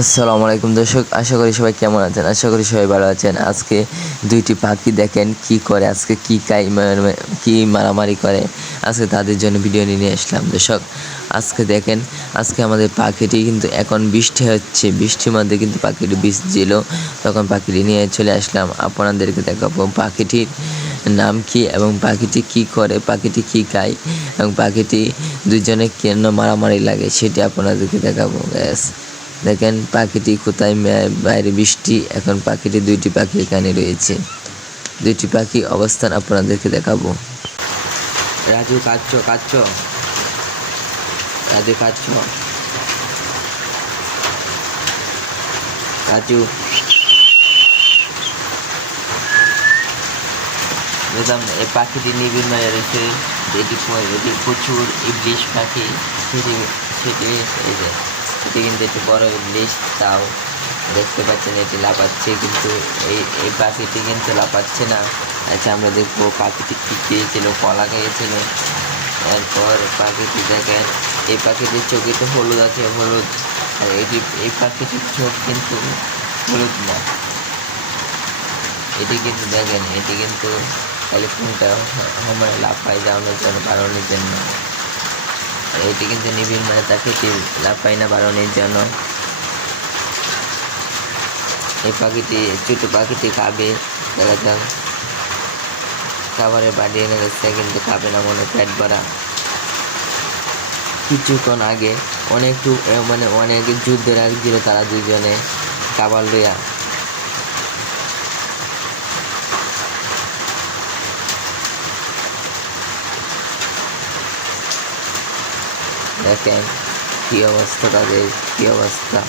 আসসালামু আলাইকুম দর্শক, আশা করি সবাই কেমন আছেন। আশা করি সবাই ভালো আছেন। আজকে দুইটি পাখি দেখেন কি করে, আজকে কি মারামারি করে, আজকে তাদের জন্য ভিডিও নিয়ে আসলাম দর্শক। আজকে দেখেন, আজকে আমাদের পাখিটি কিন্তু এখন বৃষ্টি হচ্ছে, বৃষ্টির মধ্যে কিন্তু পাখিটি ভিজছিল, তখন পাখিটি নিয়ে চলে আসলাম। আপনাদেরকে দেখাবো পাখিটির নাম কি এবং পাখিটি কি করে, পাখিটি কি খায় এবং পাখিটি দুজনে কেন মারামারি লাগে সেটি আপনাদেরকে দেখাবো। ব্যাস দেখেন পাখিটি কোথায়, বাইরে বৃষ্টি, এখন পাখিটি দুইটি পাখি এখানে রয়েছে। দুইটি পাখি অবস্থান আপনাদেরকে দেখাবো। রাজু কাচ্ছ কাচ্ছ, রাজু কাচ্ছ, রাজু দেখলাম এই পাখিটি নিবিড় মেরে রয়েছে। এটি প্রচুর ইবলিশ পাখি, সেটি সেটি এই যে এটি কিন্তু একটু বড় ইবলিশ, তাও দেখতে পাচ্ছেন এটি লাফাচ্ছে, কিন্তু এই পাখিটি কিন্তু লাফাচ্ছে না। আচ্ছা, আমরা দেখবো পাখিটি কী খেয়েছিল, কলা খেয়েছিল। এরপর পাখিটি দেখেন, এই পাখিটির চোখে তো হলুদ আছে, হলুদ, আর এই পাখিটির চোখ কিন্তু হলুদ না। এটি কিন্তু দেখেন, এটি কিন্তু খালি কোনটা সময় লাফায় যাওয়ানোর জন্য, বাড়ানোর জন্য। এটি কিন্তু নিবিড় মানে তাকে লাফায় না বাড়ানোর জন্য। এই পাখিটি, ছোটো পাখিটি খাবে, দেখা যাক খাবারের বাড়ি এনে যাচ্ছে, কিন্তু খাবে না মনে, পেট ভরা। কিছুক্ষণ আগে অনেক যুদ্ধে রাখছিল তারা দুজনে খাবার লইয়া। দেখেন কি অবস্থা তাদের, কি অবস্থা।